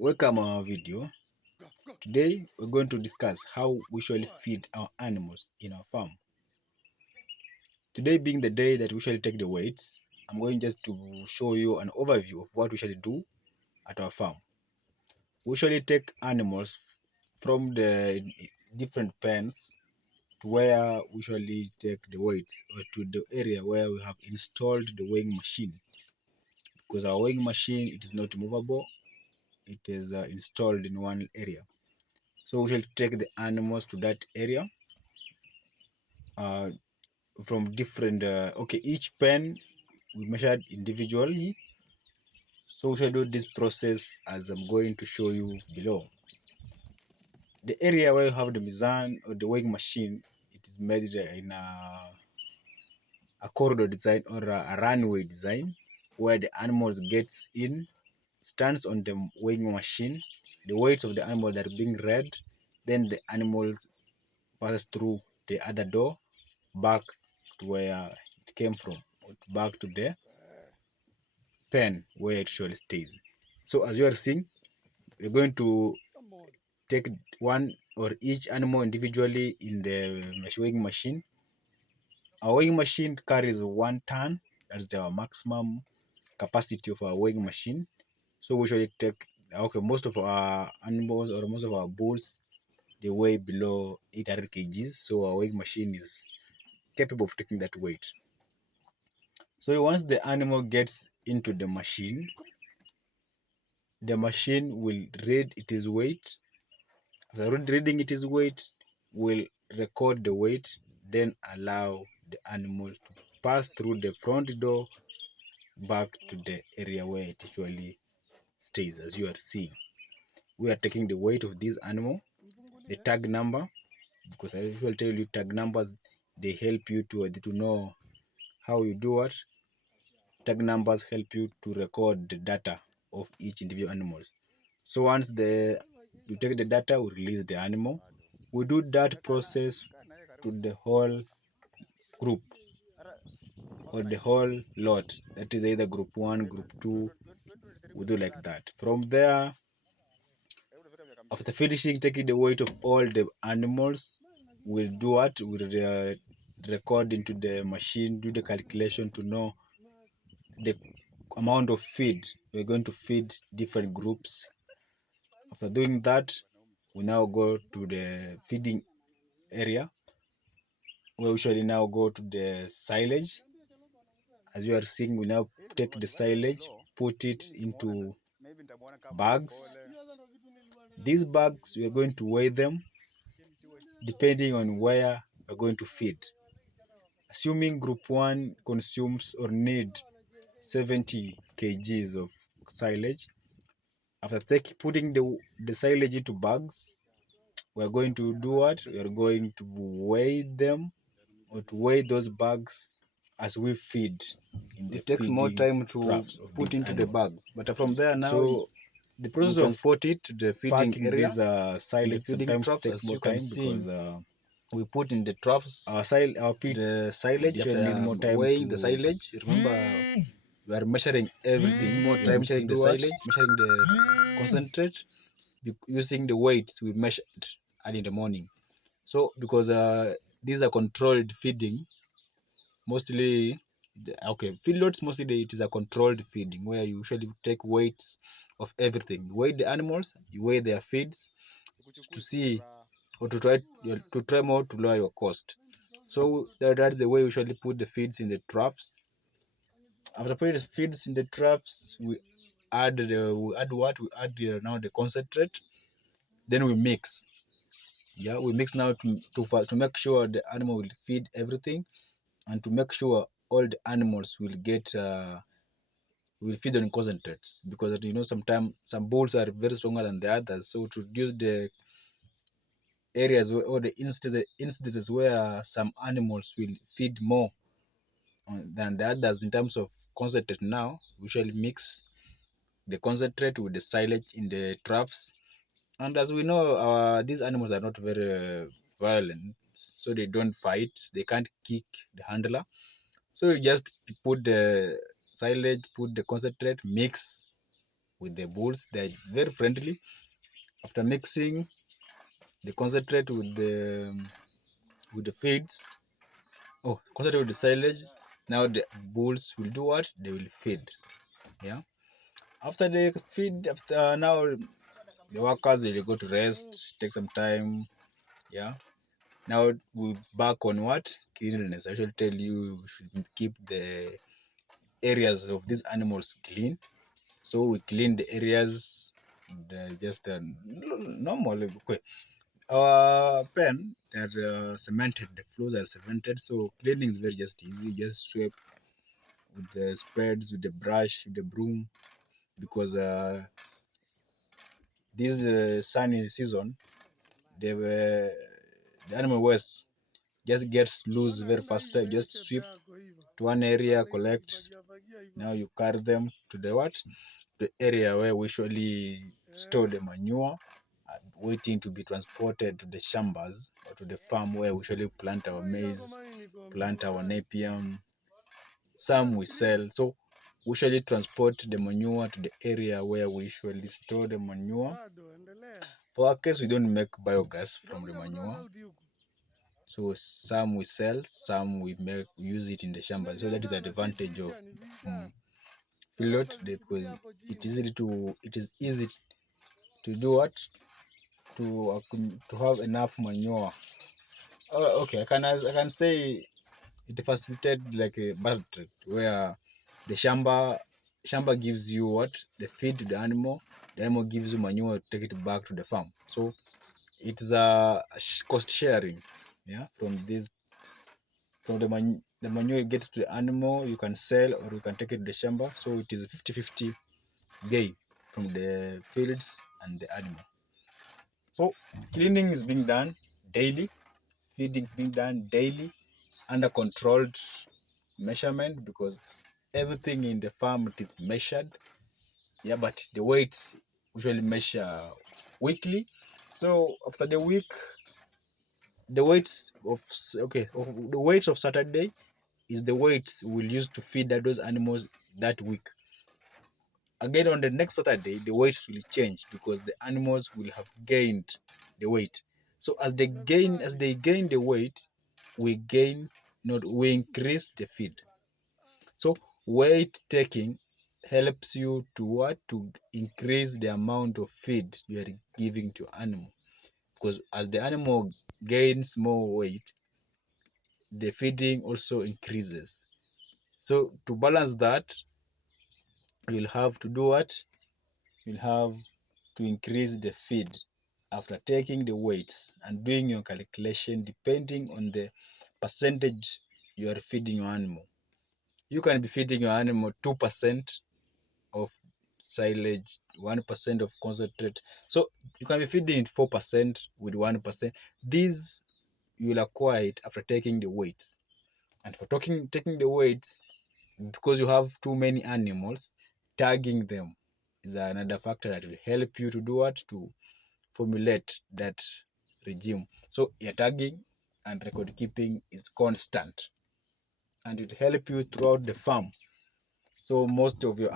Welcome our video. Today we're going to discuss how we usually feed our animals in our farm. Today being the day that we usually take the weights, I'm going just to show you an overview of what we usually do at our farm. We usually take animals from the different pens to where we usually take the weights, or to the area where we have installed the weighing machine. Because our weighing machine, it is not movable, it is installed in one area. So we shall take the animals to that area uh, from different, each pen we measured individually. So we shall do this process as I'm going to show you below. The area where you have the mizan or the weighing machine, it is made in a corridor design or a runway design where the animals gets in, stands on the weighing machine. The weights of the animal that are being read, then the animals passes through the other door back to where it came from, or back to the pen where it usually stays. So as you are seeing, we're going to take one or each animal individually in the weighing machine. Our weighing machine carries 1 ton. That's the maximum capacity of our weighing machine. So we usually take, most of our animals or most of our bulls, they weigh below 800 kgs. So our weighing machine is capable of taking that weight. So once the animal gets into the machine will read its weight. After reading its weight, will record the weight, then allow the animal to pass through the front door back to the area where it usually stays. As you are seeing, we are taking the weight of this animal, the tag number, because I usually tell you tag numbers, they help you to know how you do what. Tag numbers help you to record the data of each individual animals. So once you take the data, we release the animal. We do that process to the whole group or the whole lot. That is either group 1, group 2. We do like that. From there, after finishing taking the weight of all the animals, we'll do what? We'll record into the machine, do the calculation to know the amount of feed we're going to feed different groups. After doing that, we now go to the feeding area. We usually now go to the silage. As you are seeing, we now take the silage, put it into bags. These bags, we are going to weigh them depending on where we're going to feed. Assuming group 1 consumes or need 70 kgs of silage, after putting the silage into bags, we're going to do what? We're going to weigh them, or to weigh those bags as we feed. It takes more time to put into the bags, but from there now, so the process of transport it to the feeding area, these silage sometimes takes more time because we put in the troughs our pits, the silage, usually need more time weighing the silage. Remember, we are measuring everything. It's more time measuring the silage, measuring the concentrate, using the weights we measured early in the morning. So because these are controlled feeding, mostly feedlots, mostly it is a controlled feeding where you usually take weights of everything. You weigh the animals, you weigh their feeds to see, or to try more to lower your cost. So that's the way we usually put the feeds in the troughs. After putting the feeds in the troughs, we add now the concentrate. Then we mix. Yeah, we mix now to make sure the animal will feed everything, and to make sure all the animals will feed on concentrates, because sometimes some bulls are very stronger than the others. So to reduce the areas or the instances where some animals will feed more than the others in terms of concentrate, now we usually mix the concentrate with the silage in the troughs. And as we know, these animals are not very violent, so they don't fight, they can't kick the handler. So you just put the silage, put the concentrate, mix, with the bulls. They're very friendly. After mixing the concentrate with the feeds, concentrate with the silage, now the bulls will do what? They will feed. Yeah. After they feed, after now the workers will go to rest, take some time. Yeah. Now we back on what? Cleanliness. I should tell you, we should keep the areas of these animals clean. So we clean the areas, just normal. Okay. Our pen are cemented, the floors are cemented, so cleaning is very just easy. Just sweep with the spades, with the brush, with the broom, because this sunny season, the animal waste just gets loose very faster. You just sweep to one area, collect. Now you carry them to the what? The area where we usually store the manure, waiting to be transported to the shambas or to the farm where we usually plant our maize, plant our napier. Some we sell. So we usually transport the manure to the area where we usually store the manure. For our case, we don't make biogas from the manure. So some we sell, some we use it in the shamba. So that is the advantage of fillet, because it is easy to do what, to have enough manure. Oh, okay, I can say it facilitated like a basket where the shamba gives you what, the feed to the animal gives you manure to take it back to the farm. So it's a cost sharing. Yeah, from the manure you get to the animal, you can sell or you can take it to the shamba. So it is 50-50 gain from the fields and the animal. So cleaning is being done daily, feeding is being done daily under controlled measurement, because everything in the farm it is measured. Yeah, but the weights usually measure weekly. So after the week, the weights of the weights of Saturday is the weights we'll use to feed those animals that week. Again, on the next Saturday, the weights will change because the animals will have gained the weight. So as they gain the weight, we gain not we increase the feed. So weight taking helps you to what, to increase the amount of feed you are giving to animal, because as the animal gains more weight, the feeding also increases. So to balance that, you'll have to do what? You'll have to increase the feed after taking the weights and doing your calculation depending on the percentage you are feeding your animal. You can be feeding your animal 2% of silage, 1% of concentrate. So you can be feeding 4% with 1%. These you will acquire it after taking the weights. And for taking the weights, because you have too many animals, tagging them is another factor that will help you to do what? To formulate that regime. So your tagging and record keeping is constant, and it will help you throughout the farm. So most of your